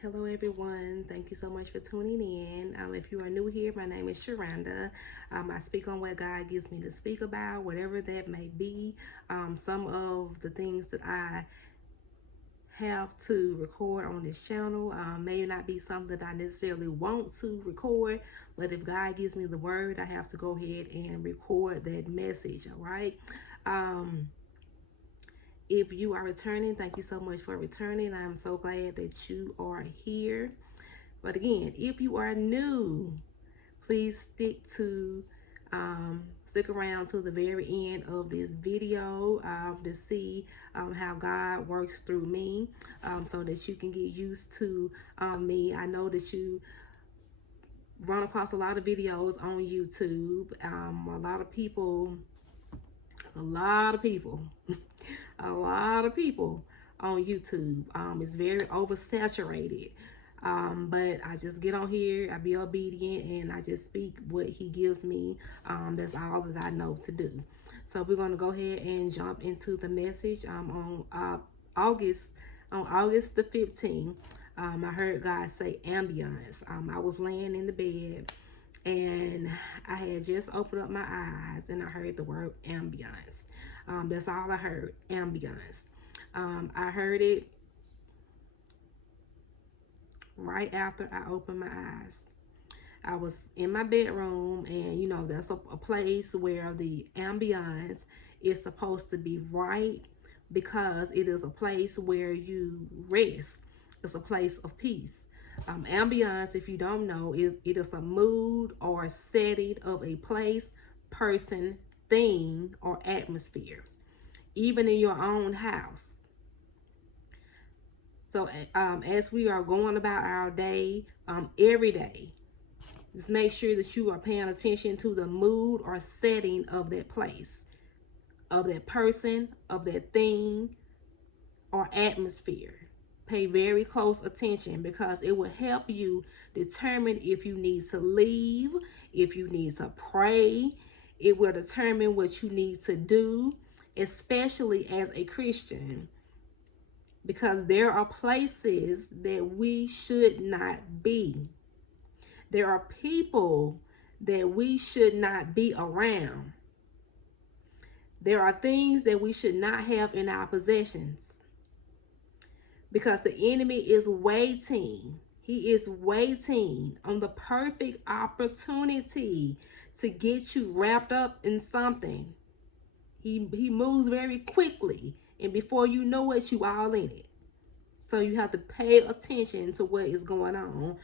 Hello, everyone. Thank you so much for tuning in. If you are new here, my name is Sharanda. I speak on what God gives me to speak about, whatever that may be. Some of the things that I have to record on this channel may not be something that I necessarily want to record, but if God gives me the word, I have to go ahead and record that message. All right. Um, if you are returning, thank you so much for returning. I'm so glad that you are here. But again, if you are new, please stick around to the very end of this video to see how God works through me, so that you can get used to me. I know that you run across a lot of videos on YouTube. A lot of people, there's a lot of people, a lot of people on YouTube. It's very oversaturated. But I just get on here, I be obedient, and I just speak what he gives me. That's all that I know to do. So we're going to go ahead and jump into the message. August on August the 15th, I heard God say ambience. I was laying in the bed and I had just opened up my eyes and I heard the word ambience. That's all I heard, ambience. I heard it right after I opened my eyes. I was in my bedroom, and that's a place where the ambience is supposed to be right, because it is a place where you rest. It's a place of peace. Ambience, if you don't know, it is a mood or setting of a place, person, thing, or atmosphere, even in your own house. So as we are going about our day, every day, just make sure that you are paying attention to the mood or setting of that place, of that person, of that thing, or atmosphere. Pay very close attention, because it will help you determine if you need to leave, if you need to pray. It will determine what you need to do, especially as a Christian, because there are places that we should not be. There are people that we should not be around. There are things that we should not have in our possessions, because the enemy is waiting. He is waiting on the perfect opportunity to get you wrapped up in something. He moves very quickly, and before you know it, you all in it. So you have to pay attention to what is going on,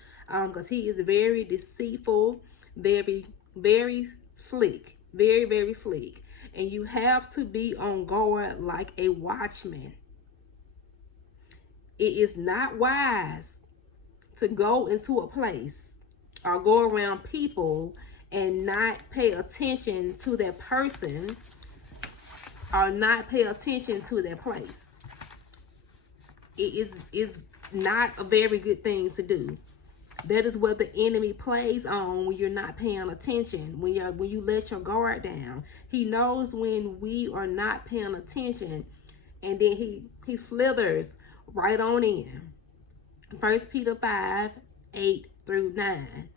because he is very deceitful, very, very slick, very, very slick. And you have to be on guard like a watchman. It is not wise to go into a place or go around people and not pay attention to that person, or not pay attention to that place. It is not a very good thing to do. That is what the enemy plays on when you're not paying attention, when you let your guard down. He knows when we are not paying attention, and then he slithers right on in. 1 Peter 5:8-9.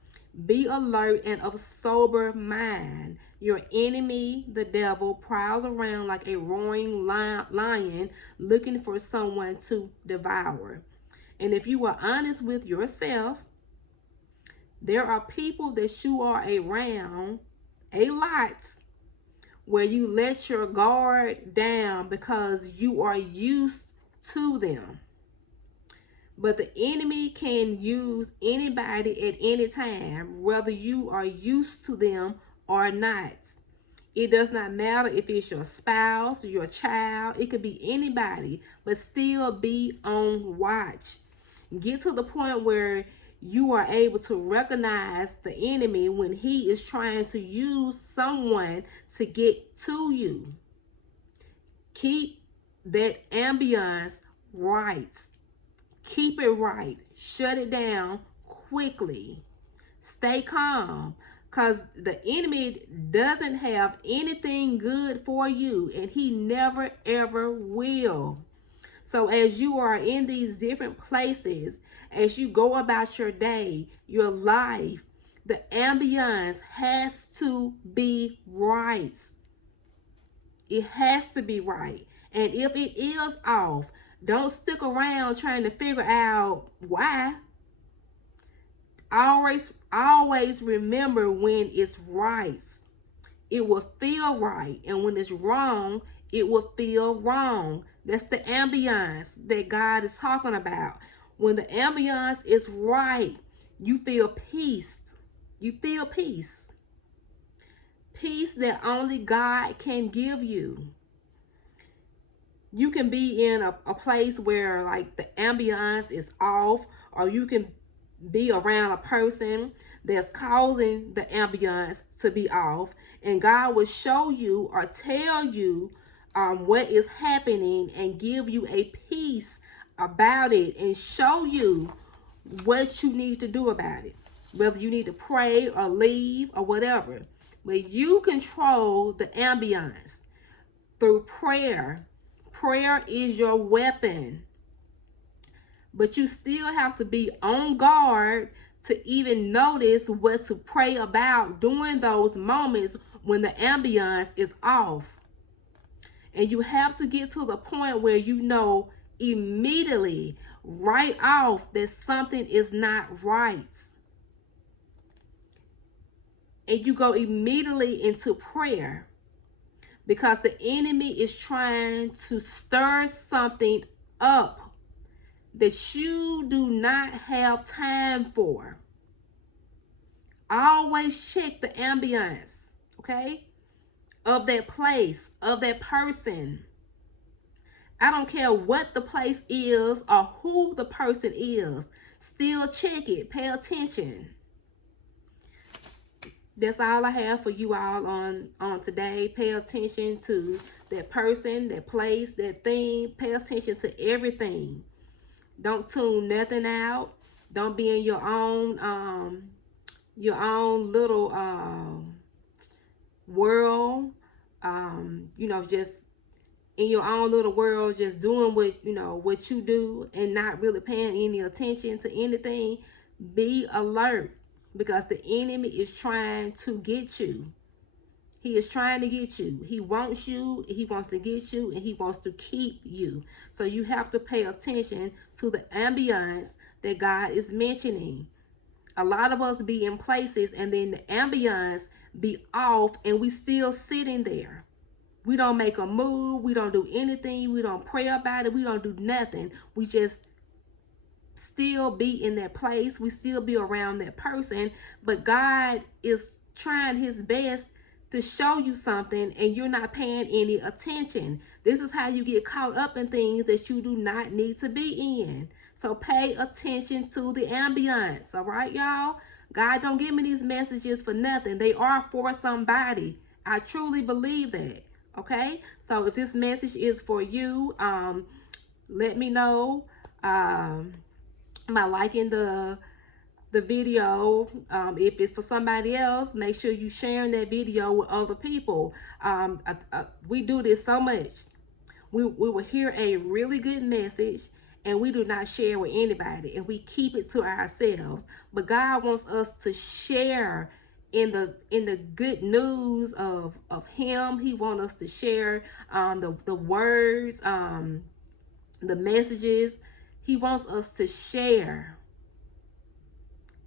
Be alert and of sober mind. Your enemy, the devil, prowls around like a roaring lion looking for someone to devour. And if you are honest with yourself, there are people that you are around a lot where you let your guard down because you are used to them. But the enemy can use anybody at any time, whether you are used to them or not. It does not matter if it's your spouse, your child, it could be anybody, but still be on watch. Get to the point where you are able to recognize the enemy when he is trying to use someone to get to you. Keep that ambience right. Keep it right. Shut it down quickly. Stay calm, because the enemy doesn't have anything good for you, and he never ever will. So as you are in these different places, as you go about your day, your life, the ambience has to be right. It has to be right. And if it is off, don't stick around trying to figure out why. Always remember when it's right. It will feel right. And when it's wrong, it will feel wrong. That's the ambience that God is talking about. When the ambience is right, you feel peace. You feel peace. Peace that only God can give you. You can be in a place where like the ambience is off, or you can be around a person that's causing the ambience to be off, and God will show you or tell you what is happening and give you a peace about it and show you what you need to do about it, whether you need to pray or leave or whatever. But you control the ambience through prayer. Prayer is your weapon. But you still have to be on guard to even notice what to pray about during those moments when the ambience is off. And you have to get to the point where you know immediately, right off, that something is not right. And you go immediately into prayer, because the enemy is trying to stir something up that you do not have time for. Always check the ambience, okay, of that place, of that person. I don't care what the place is or who the person is. Still check it. Pay attention. That's all I have for you all on today. Pay attention to that person, that place, that thing. Pay attention to everything. Don't tune nothing out. Don't be in your own little world. Just in your own little world, just doing what you do and not really paying any attention to anything. Be alert, because the enemy is trying to get you. He is trying to get you. He wants you. He wants to get you, and he wants to keep you. So you have to pay attention to the ambience that God is mentioning. A lot of us be in places and then the ambience be off and we still sitting there. We don't make a move. We don't do anything. We don't pray about it. We don't do nothing. We just still be in that place. We still be around that person. But God is trying his best to show you something and you're not paying any attention. This is how you get caught up in things that you do not need to be in. So pay attention to the ambience. All right, y'all? God don't give me these messages for nothing. They are for somebody. I truly believe that. Okay? So if this message is for you, let me know by liking the video. If it's for somebody else, make sure you sharing that video with other people. We do this so much. We will hear a really good message and we do not share with anybody, and we keep it to ourselves. But God wants us to share in the good news of him. He wants us to share the words, the messages. He wants us to share,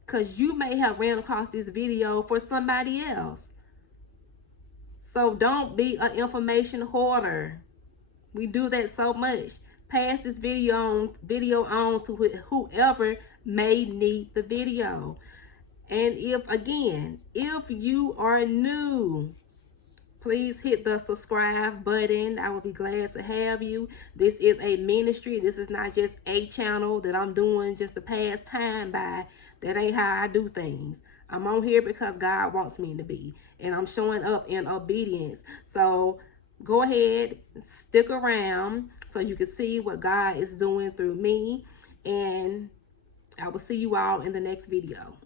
because you may have ran across this video for somebody else. So don't be an information hoarder. We do that so much. Pass this video on to whoever may need the video. And if you are new, please hit the subscribe button. I will be glad to have you. This is a ministry. This is not just a channel that I'm doing just to pass time by. That ain't how I do things. I'm on here because God wants me to be. And I'm showing up in obedience. So go ahead, stick around so you can see what God is doing through me. And I will see you all in the next video.